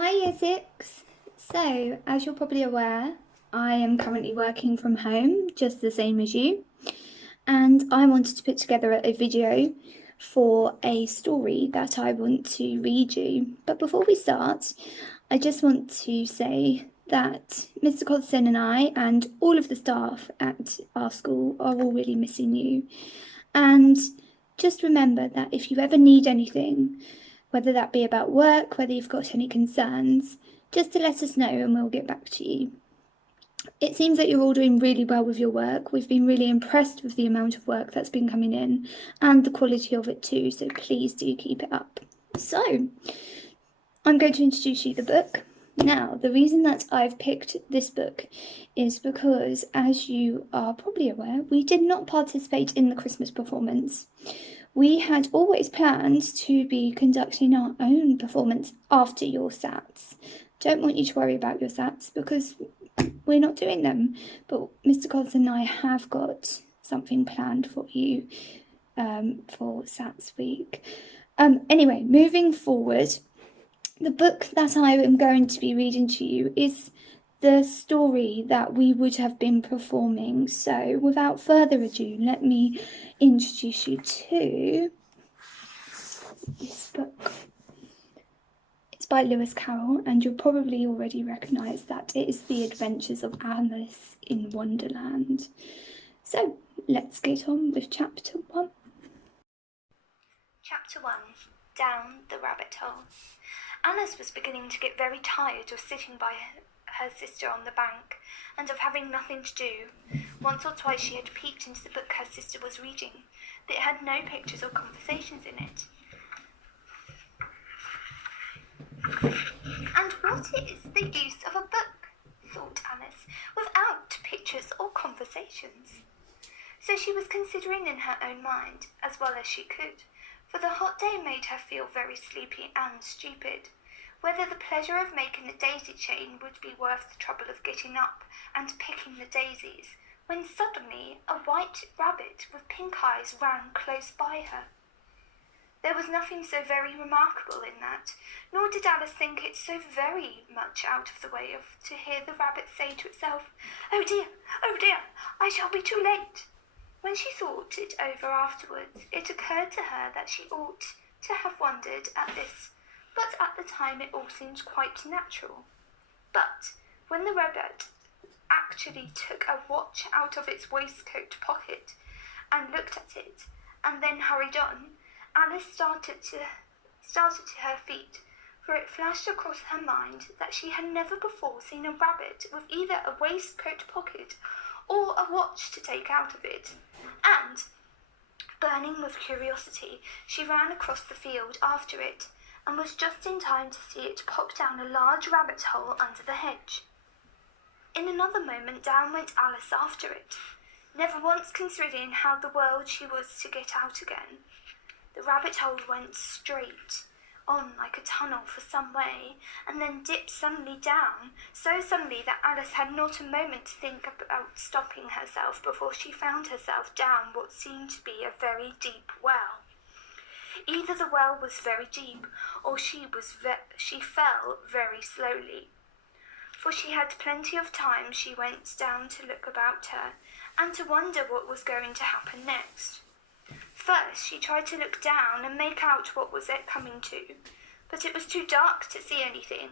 Hi Year 6. So, as you're probably aware, I am currently working from home, just the same as you, and I wanted to put together a video for a story that I want to read you. But before we start, I just want to say that Mr. Codson and I and all of the staff at our school are all really missing you. And just remember that if you ever need anything, whether that be about work, whether you've got any concerns, just to let us know and we'll get back to you. It seems that you're all doing really well with your work. We've been really impressed with the amount of work that's been coming in and the quality of it too, so please do keep it up. So, I'm going to introduce you the book. Now, the reason that I've picked this book is because, as you are probably aware, we did not participate in the Christmas performance. We had always planned to be conducting our own performance after your SATs. Don't want you to worry about your SATs because we're not doing them, but Mr. Cods and I have got something planned for you for SATs week. Anyway, moving forward, the book that I am going to be reading to you is the story that we would have been performing. So without further ado, let me introduce you to this book. It's by Lewis Carroll, and you'll probably already recognise that it is The Adventures of Alice in Wonderland. So let's get on with chapter 1. Chapter 1. Down the Rabbit Hole. Alice was beginning to get very tired of sitting by her sister on the bank, and of having nothing to do. Once or twice she had peeped into the book her sister was reading, but it had no pictures or conversations in it. And what is the use of a book, thought Alice, without pictures or conversations? So she was considering in her own mind, as well as she could, for the hot day made her feel very sleepy and stupid, whether the pleasure of making the daisy chain would be worth the trouble of getting up and picking the daisies, when suddenly a white rabbit with pink eyes ran close by her. There was nothing so very remarkable in that, nor did Alice think it so very much out of the way to hear the rabbit say to itself, oh dear, I shall be too late." When she thought it over afterwards, it occurred to her that she ought to have wondered at this, but at the time it all seemed quite natural. But when the rabbit actually took a watch out of its waistcoat pocket and looked at it, and then hurried on, Alice started to her feet, for it flashed across her mind that she had never before seen a rabbit with either a waistcoat pocket or a watch to take out of it, and, burning with curiosity, she ran across the field after it, and was just in time to see it pop down a large rabbit hole under the hedge. In another moment down went Alice after it, never once considering how the world she was to get out again. The rabbit hole went straight on like a tunnel for some way, and then dipped suddenly down, so suddenly that Alice had not a moment to think about stopping herself before she found herself down what seemed to be a very deep well. Either the well was very deep, or she fell very slowly. For she had plenty of time, she went down to look about her, and to wonder what was going to happen next. First she tried to look down and make out what was it coming to, but it was too dark to see anything.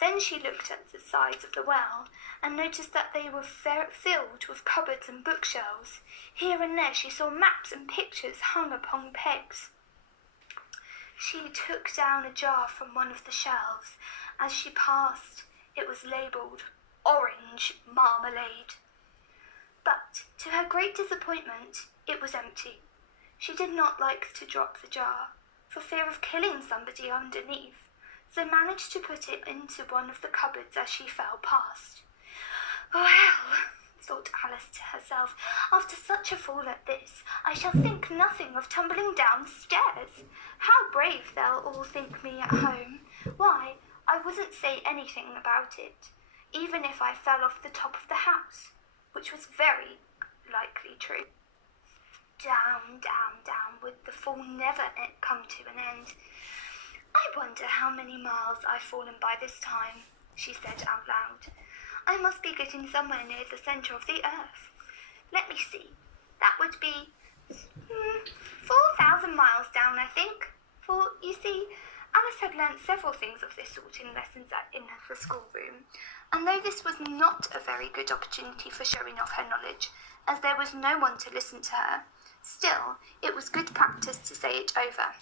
Then she looked at the sides of the well, and noticed that they were filled with cupboards and bookshelves. Here and there she saw maps and pictures hung upon pegs. She took down a jar from one of the shelves. As she passed, it was labelled Orange Marmalade. But, to her great disappointment, it was empty. She did not like to drop the jar, for fear of killing somebody underneath, so managed to put it into one of the cupboards as she fell past. Well, thought Alice to herself, after such a fall at this, I shall think nothing of tumbling downstairs. How brave they'll all think me at home. Why, I wouldn't say anything about it, even if I fell off the top of the house, which was very likely true. Down, down, down would the fall never come to an end. "I wonder how many miles I've fallen by this time," she said out loud. "I must be getting somewhere near the centre of the earth. Let me see. That would be 4,000 miles down, I think." For, you see, Alice had learnt several things of this sort in lessons in the schoolroom, and though this was not a very good opportunity for showing off her knowledge, as there was no one to listen to her, still, it was good practice to say it over.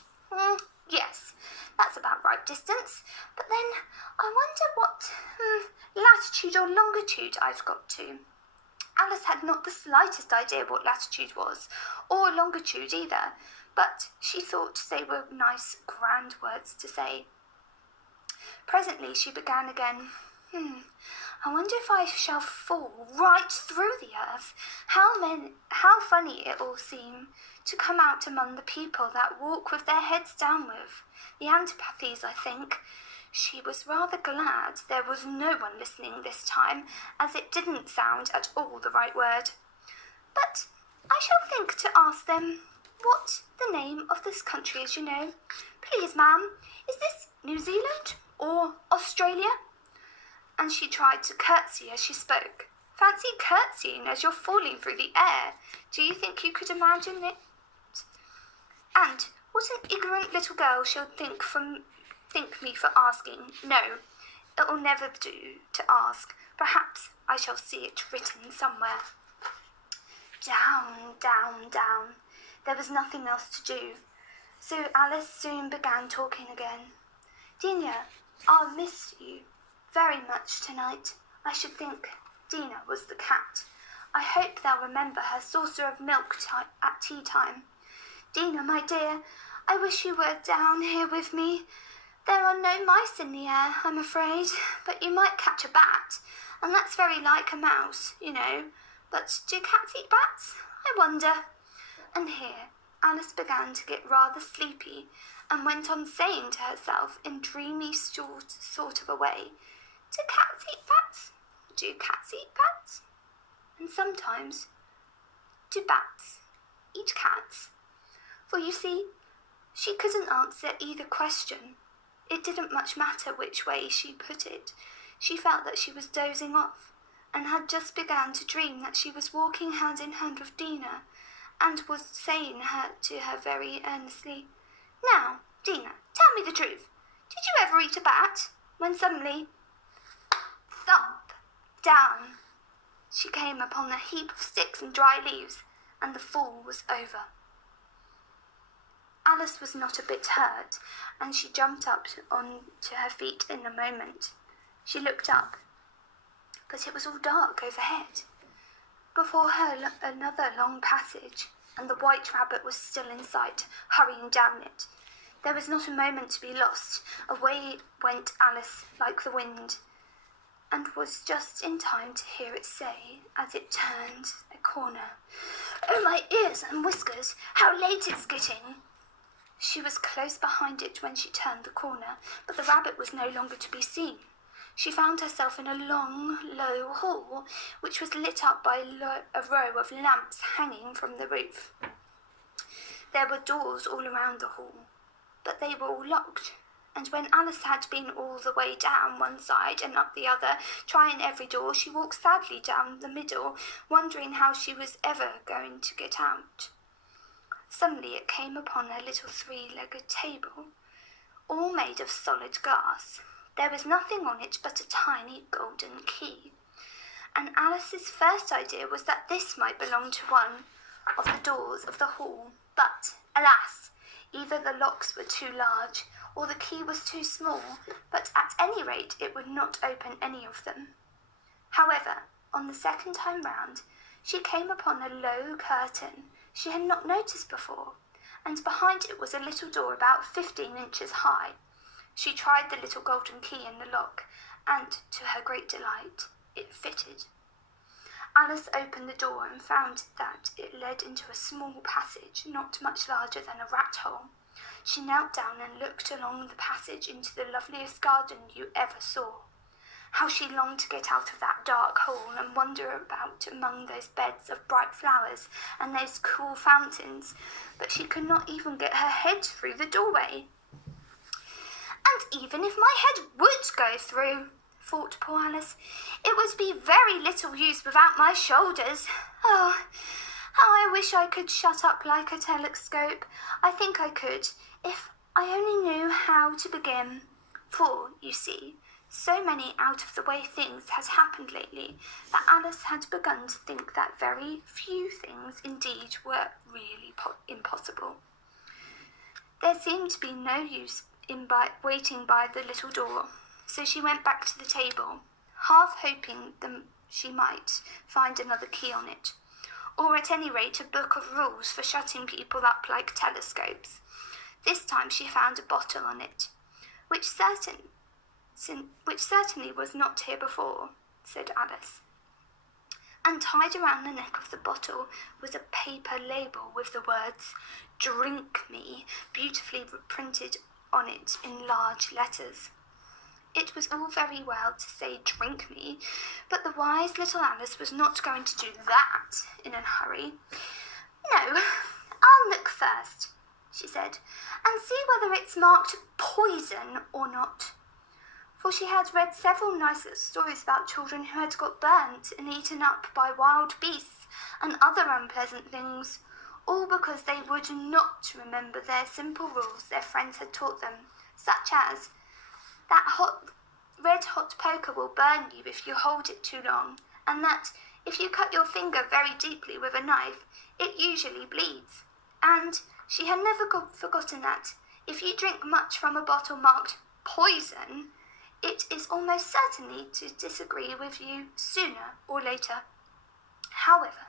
Yes, that's about right distance, but then I wonder what latitude or longitude I've got to. Alice had not the slightest idea what latitude was, or longitude either, but she thought they were nice, grand words to say. Presently she began again. I wonder if I shall fall right through the earth. How funny it will seem to come out among the people that walk with their heads downward. The antipathies, I think. She was rather glad there was no one listening this time, as it didn't sound at all the right word. But I shall think to ask them what the name of this country is, you know. Please, ma'am, is this New Zealand or Australia? And she tried to curtsy as she spoke. Fancy curtsying as you're falling through the air. Do you think you could imagine it? And what an ignorant little girl she'll think me for asking. No, it'll never do to ask. Perhaps I shall see it written somewhere. Down, down, down. There was nothing else to do, so Alice soon began talking again. Dina, I'll miss you very much tonight. I should think Dina was the cat. I hope they'll remember her saucer of milk at tea time. Dina, my dear, I wish you were down here with me. There are no mice in the air, I'm afraid, but you might catch a bat, and that's very like a mouse, you know. But do cats eat bats? I wonder. And here Alice began to get rather sleepy, and went on saying to herself in dreamy sort of a way, do cats eat bats? Do cats eat bats? And sometimes, do bats eat cats? For you see, she couldn't answer either question. It didn't much matter which way she put it. She felt that she was dozing off, and had just begun to dream that she was walking hand in hand with Dina, and was saying to her very earnestly, Now, Dina, tell me the truth. Did you ever eat a bat? When suddenly, thump, down, she came upon a heap of sticks and dry leaves, and the fall was over. Alice was not a bit hurt, and she jumped up on to her feet in a moment. She looked up, but it was all dark overhead. Before her another long passage, and the White Rabbit was still in sight, hurrying down it. There was not a moment to be lost. Away went Alice like the wind, and was just in time to hear it say, as it turned a corner, Oh, my ears and whiskers, how late it's getting! She was close behind it when she turned the corner, but the rabbit was no longer to be seen. She found herself in a long, low hall, which was lit up by a row of lamps hanging from the roof. There were doors all around the hall, but they were all locked, and when Alice had been all the way down one side and up the other, trying every door, she walked sadly down the middle, wondering how she was ever going to get out. Suddenly it came upon a little three-legged table, all made of solid glass. There was nothing on it but a tiny golden key, and Alice's first idea was that this might belong to one of the doors of the hall. But, alas, either the locks were too large, or the key was too small, but at any rate it would not open any of them. However, on the second time round, she came upon a low curtain she had not noticed before, and behind it was a little door about 15 inches high. She tried the little golden key in the lock, and, to her great delight, it fitted. Alice opened the door and found that it led into a small passage, not much larger than a rat hole. She knelt down and looked along the passage into the loveliest garden you ever saw. How she longed to get out of that dark hole and wander about among those beds of bright flowers and those cool fountains, but she could not even get her head through the doorway. And even if my head would go through, thought poor Alice, it would be very little use without my shoulders. Oh, how I wish I could shut up like a telescope. I think I could, if I only knew how to begin. For, you see, so many out-of-the-way things had happened lately that Alice had begun to think that very few things indeed were really impossible. There seemed to be no use in waiting by the little door, so she went back to the table, half hoping that she might find another key on it, or at any rate a book of rules for shutting people up like telescopes. This time she found a bottle on it, which certainly was not here before, said Alice. And tied around the neck of the bottle was a paper label with the words, "Drink me," beautifully printed on it in large letters. It was all very well to say "drink me," but the wise little Alice was not going to do that in a hurry. "No, I'll look first," she said, "and see whether it's marked poison or not." For she had read several nice little stories about children who had got burnt and eaten up by wild beasts and other unpleasant things, all because they would not remember their simple rules their friends had taught them, such as that red-hot poker will burn you if you hold it too long, and that if you cut your finger very deeply with a knife, it usually bleeds. And she had never forgotten that if you drink much from a bottle marked poison, it is almost certainly to disagree with you sooner or later. However,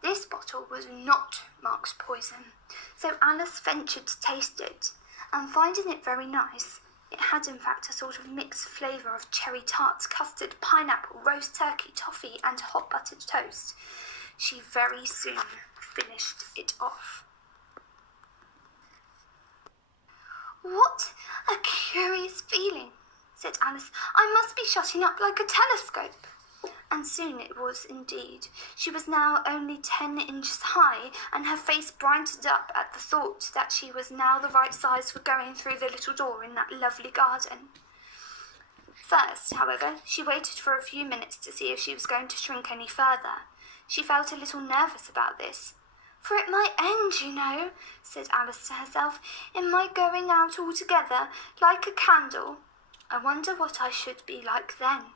this bottle was not marked poison, so Alice ventured to taste it, and finding it very nice, it had in fact a sort of mixed flavour of cherry tarts, custard, pineapple, roast turkey, toffee, and hot buttered toast. She very soon finished it off. "What a curious feeling," said Alice. "I must be shutting up like a telescope." And soon it was indeed. She was now only 10 inches high, and her face brightened up at the thought that she was now the right size for going through the little door in that lovely garden. First, however, she waited for a few minutes to see if she was going to shrink any further. She felt a little nervous about this. "For it might end, you know," said Alice to herself, "in my going out altogether, like a candle. I wonder what I should be like then."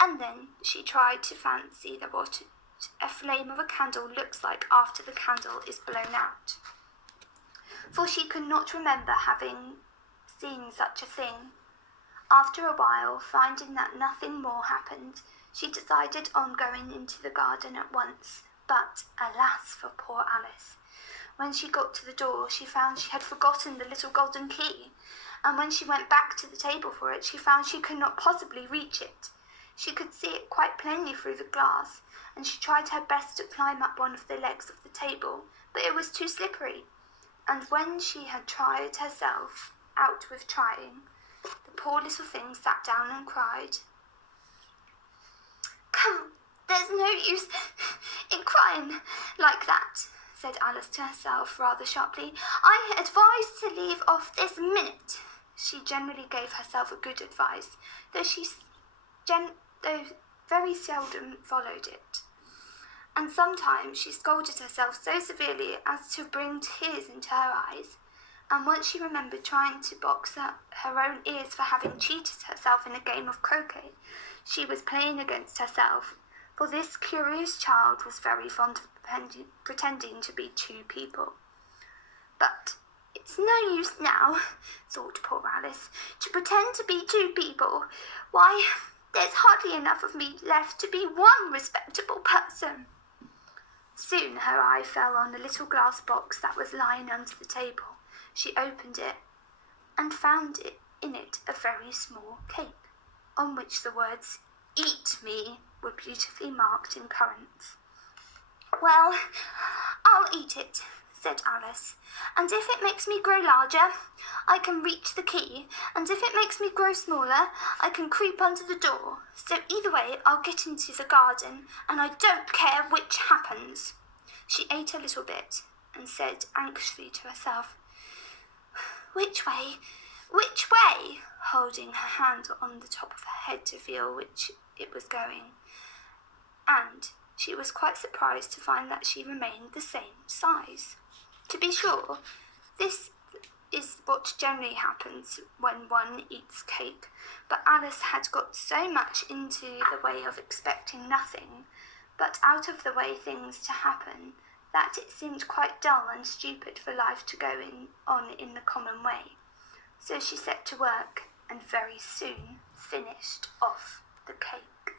And then she tried to fancy what a flame of a candle looks like after the candle is blown out. For she could not remember having seen such a thing. After a while, finding that nothing more happened, she decided on going into the garden at once. But alas for poor Alice! When she got to the door, she found she had forgotten the little golden key, and when she went back to the table for it, she found she could not possibly reach it. She could see it quite plainly through the glass, and she tried her best to climb up one of the legs of the table, but it was too slippery, and when she had tried herself out with trying, the poor little thing sat down and cried. "Come, there's no use in crying like that," said Alice to herself rather sharply. "I advise to leave off this minute." She generally gave herself a good advice, though very seldom followed it. And sometimes she scolded herself so severely as to bring tears into her eyes, and once she remembered trying to box her own ears for having cheated herself in a game of croquet. She was playing against herself, for this curious child was very fond of pretending to be two people. But it's no use now, thought poor Alice, to pretend to be two people. Why, there's hardly enough of me left to be one respectable person. Soon her eye fell on a little glass box that was lying under the table. She opened it and found in it a very small cake, on which the words "Eat me" were beautifully marked in currants. "Well, I'll eat it," said Alice, "and if it makes me grow larger, I can reach the key, and if it makes me grow smaller, I can creep under the door. So either way, I'll get into the garden, and I don't care which happens." She ate a little bit and said anxiously to herself, "Which way Which way? Holding her hand on the top of her head to feel which it was going. And she was quite surprised to find that she remained the same size. To be sure, this is what generally happens when one eats cake, but Alice had got so much into the way of expecting nothing, but out of the way things to happen, that it seemed quite dull and stupid for life to go on in the common way. So she set to work and very soon finished off the cake.